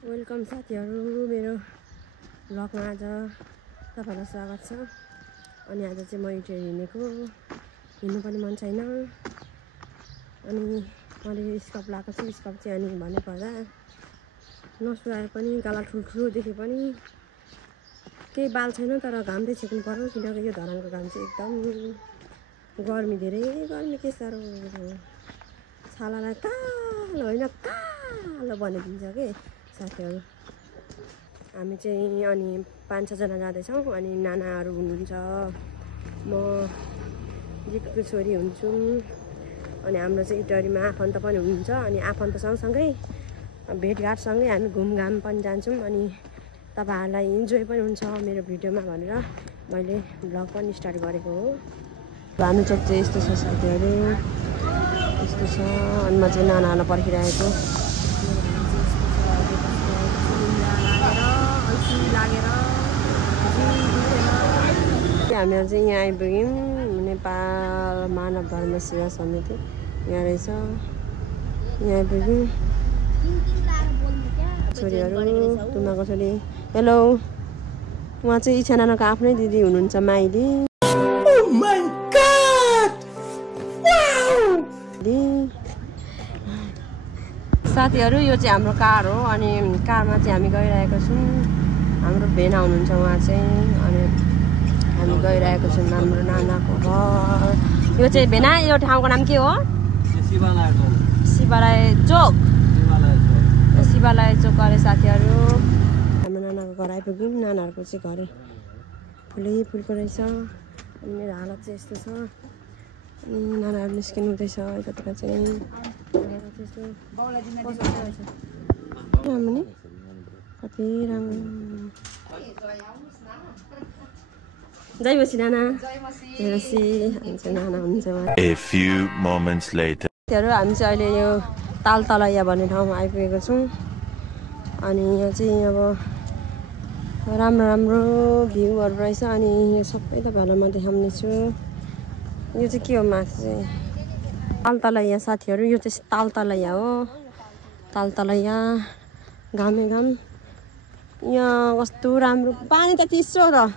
Welcome साथीहरू, मेरो भ्लगमा आज तपाईहरुलाई स्वागत छ। अनि आज चाहिँ म इन्टर हिँडेको, हिँड्नु पनि मन छैन। अनि मैले स्कर्फ लगाएको छु। स्कर्फ चाहिँ अनि भन्नु पर्दा नसुहाएर पनि गाला ठुल्ठुलो देखे पनि केही बाल छैन, तर घाम चाहिँ छेक्नु पर्यो किनकि यो धरानको घाम चाहिँ एकदम गर्मी, धेरै गर्मी, के साह्रो छालालाई कालो होइन कालो बनाइदिन्छ के साथीहरू। हामी चाहिँ अनि 5-6 जना जाँदैछौँ। अनि नानाहरू हुनुहुन्छ, म दिदीको छोरी हुन्छु, अनि हाम्रो चाहिँ इटरीमा आफन्त पनि हुनुहुन्छ। अनि आफन्त सँगसँगै भेटघाटसँगै हामी घुमघाम पनि जान्छौँ। अनि तपाईहरुलाई इन्जोय पनि हुन्छ मेरो भिडियोमा भनेर मैले भ्लग पनि स्टार्ट गरेको हो। हामी चोक चाहिँ यस्तो छ साथीहरू, यस्तो छ। अनि म चाहिँ नानाहरूलाई पर्खिरहेको हामीहरू चाहिँ यहाँ आइपुग्यौँ। नेपाल मानव धर्म सेवा समिति यहाँ रहेछ, यहाँ आइपुग्यौँ। छोरीहरू, तुमाको छोरी, हेलो। उहाँ चाहिँ इच्छा नानाको आफ्नै दिदी हुनुहुन्छ, माइली। साथीहरू, यो चाहिँ हाम्रो कार हो। अनि कारमा चाहिँ हामी गइरहेको छौँ। हाम्रो भेना हुनुहुन्छ उहाँ चाहिँ। अनि हामी गइरहेको छौँ हाम्रो नानाको घर। यो चाहिँ भेना, यो ठाउँको नाम के हो? शिवालय चोक। शिवालय चोक अरे साथीहरू। हाम्रो नानाको घर आइपुग्यौँ। नानाहरूको चाहिँ घर फुलै फुलको रहेछ। अनि मेरो हालत चाहिँ यस्तो छ। अनि नानाहरू निस्किनु हुँदैछ यतातिर चाहिँ। राम्रो नि, कति राम्रो। जय मसी नाना। जय मसी। हामी चाहिँ नाना हुनुहुन्छ। A few moments later. हामी चाहिँ अहिले यो तालतलैया भन्ने ठाउँमा आइपुगेको छौँ। अनि यहाँ चाहिँ अब राम्रो राम्रो भ्यूहरू रहेछ। अनि यो सबै तपाईँहरूलाई म देखाउने छु। यो चाहिँ के हो माथि चाहिँ? तालतलैया साथीहरू, यो चाहिँ तालतलैया हो। तालतलैया घामै घाम। यहाँ कस्तो राम्रो, पानी त चिसो र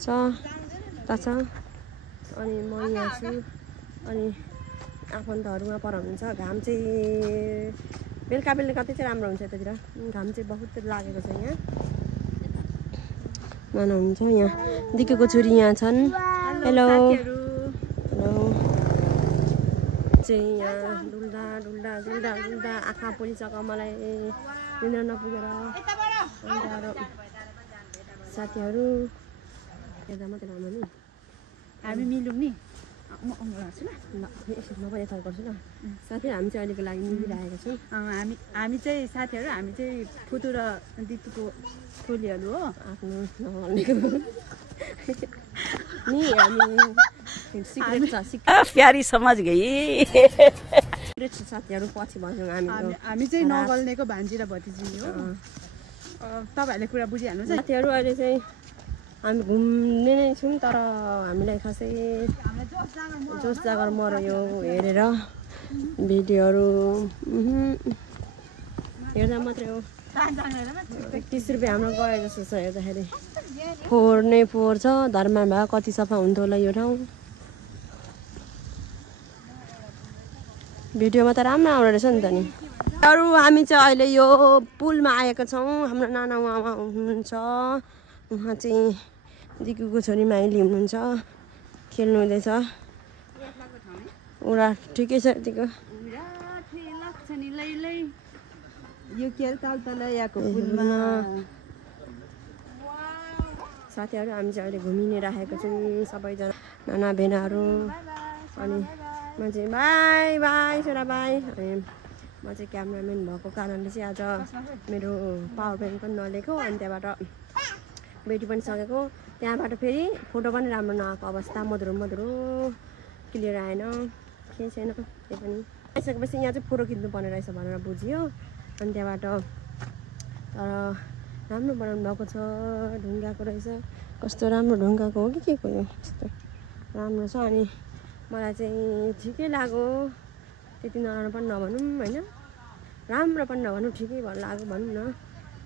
छ त छ। अनि म यहाँ छु। अनि आफन्तहरू वहाँ पर हुनुहुन्छ। घाम चाहिँ बेलुका बेलुका कति चाहिँ राम्रो हुन्छ यतातिर। घाम चाहिँ बहुत लागेको छ यहाँ। नाना हुनुहुन्छ यहाँ। दिकेको छोरी यहाँ छन्। Hello hello. चाहिँ यहाँ डुल्दा डुल्दा डुल्दा डुल्दा आँखा पोलिसक्यो मलाई लिन नपुगेर। साथीहरू हेर्दा मात्रै राम्रो नि। हामी मिलौँ नि, म गर्छु ल। यसो म पनि यता गर्छु ल। साथीहरू, हामी चाहिँ अहिलेको लागि मिलिरहेको छौँ। हामी चाहिँ साथीहरू, हामी चाहिँ फुतु र दिदीको छोरीहरू हो। आफ्नो नभनेको नि हामी सिक्रेट छ, सिक्रेट। प्यारी समझ गई। सिक्रेट छ साथीहरू, पछि भन्छौँ हामी चाहिँ नगल्नेको भान्जी र भतिजी हो। तपाईँहरूले कुरा बुझिहाल्नु छ। साथीहरू, अहिले चाहिँ हामी घुम्ने नै छौँ, तर हामीलाई खासै जोस जागर मरो यो हेरेर भिडियोहरू हेर्दा मात्रै हो। 30 रुपियाँ हाम्रो गयो जस्तो छ हेर्दाखेरि। फोहोर नै फोहोर छ। धर्म भए कति सफा हुन्थ्यो होला यो ठाउँ। भिडियोमा त राम्रो आउँदो रहेछ नि त नि। अरू हामी चाहिँ अहिले यो पुलमा आएका छौँ। हाम्रो नाना उहाँ हुनुहुन्छ। उहाँ चाहिँ दिकुको छोरी माइली हुनुहुन्छ, खेल्नु हुँदैछ। उडा ठिकै छ दिको। यो के तालतलैयाको पुलमा। साथीहरू, हामी चाहिँ अहिले घुमि नै राखेको छौँ सबैजना, नाना भेनाहरू। अनि म चाहिँ बाई बाई छोरा बाई। अनि म चाहिँ क्यामराम्यान भएको कारणले चाहिँ आज मेरो पावर ब्याङ्क पनि नलिएको। अनि त्यहाँबाट ब्याट्री पनि सकेको। त्यहाँबाट फेरि फोटो पनि राम्रो नआएको अवस्था, मधुरो मधुरो क्लियर आएन। केही छैन, त्यही पनि आइसकेपछि यहाँ चाहिँ फोटो खिच्नुपर्ने रहेछ भनेर बुझियो। अनि त्यहाँबाट तर राम्रो बनाउनु भएको छ। ढुङ्गाको रहेछ, कस्तो राम्रो ढुङ्गाको हो कि के को यो, यस्तो राम्रो छ। अनि मलाई चाहिँ ठिकै लाग्यो, त्यति नराम्रो पनि नभनौँ होइन। राम्रो पनि नभनौँ ठिकै भन्नु लाग्यो भनौँ न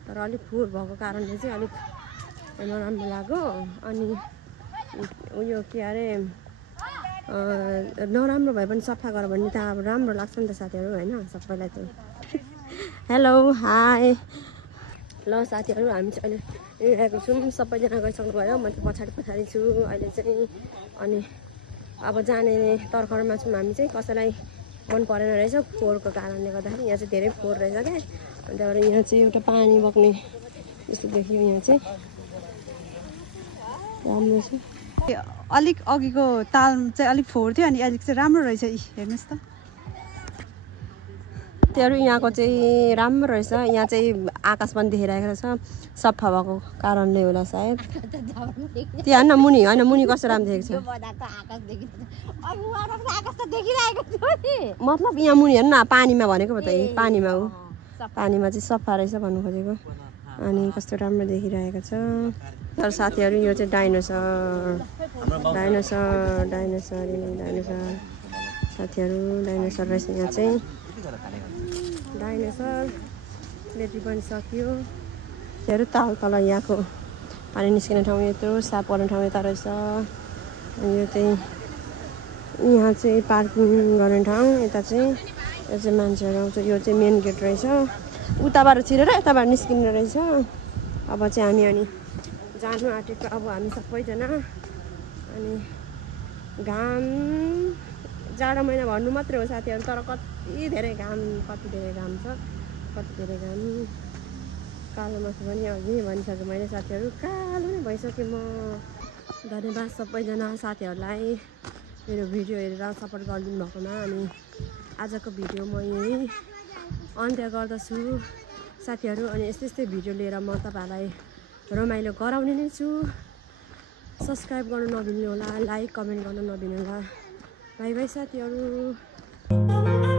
तर अलिक फोहोर भएको कारणले चाहिँ अलिक नराम्रो लाग्यो अनि उयो के अरे नराम्रो भए पनि सफा गर भने त अब राम्रो लाग्छ नि त साथीहरू होइन सबैलाई त हेलो हाई ल साथीहरू हामी चाहिँ अहिले हिँडिरहेको छौँ सबैजना गइसक्नु भयो म चाहिँ पछाडि छु अहिले चाहिँ अनि अब जाने तर्खरमा छौँ हामी चाहिँ कसैलाई मन परेन रहेछ फोहोरको कारणले गर्दाखेरि यहाँ चाहिँ धेरै फोहोर रहेछ क्या अनि त्यहाँबाट यहाँ चाहिँ एउटा पानी बग्ने जस्तो देखियो यहाँ चाहिँ राम्रो छ अलिक अघिको ताल चाहिँ अलिक फोहोर थियो अनि अलिक चाहिँ राम्रो रहेछ हेर्नुहोस् त त्योहरू यहाँको चाहिँ राम्रो रहेछ यहाँ चाहिँ आकाश पनि देखिरहेको रहेछ सफा भएको कारणले होला सायद त्यो होइन मुनि कस्तो राम्रो देखेको छ मतलब यहाँ मुनि हेर्नु न पानीमा भनेको त पानीमा हो पानीमा चाहिँ सफा रहेछ भन्नु खोजेको अनि कस्तो राम्रो देखिरहेको छ तर साथीहरू यो चाहिँ डाइनोसर साथीहरू डाइनोसर रहेछ यहाँ चाहिँ डाइनोसर लेटी पनि सक्यो त्योहरू तल यहाँको पानी निस्किने ठाउँ यत्रो साप पर्ने ठाउँ यता रहेछ अनि यो चाहिँ यहाँ चाहिँ पार्किङ गर्ने ठाउँ यता चाहिँ यो चाहिँ मान्छेहरू आउँछ यो चाहिँ मेन गेट रहेछ उताबाट छिरेर यताबाट निस्किने रहेछ अब चाहिँ हामी अनि जानु आँटेको अब हामी सबैजना अनि घाम जाडो महिना भन्नु मात्रै हो साथीहरू तर कति धेरै घाम छ कति धेरै घाम कालो मासु पनि अघि भनिसकेँ मैले साथीहरू कालो नै भइसकेँ म धन्यवाद सबैजना साथीहरूलाई मेरो भिडियो हेरेर सपोर्ट गरिदिनु भएकोमा अनि आजको भिडियो म यहीँ अन्त्य गर्दछु साथीहरू अनि यस्तै भिडियो लिएर म तपाईँहरूलाई रमाइलो गराउने नै छु सब्सक्राइब गर्नु नभुल्नु होला लाइक कमेन्ट गर्नु नभुल्नु होला बाई बाई साथीहरू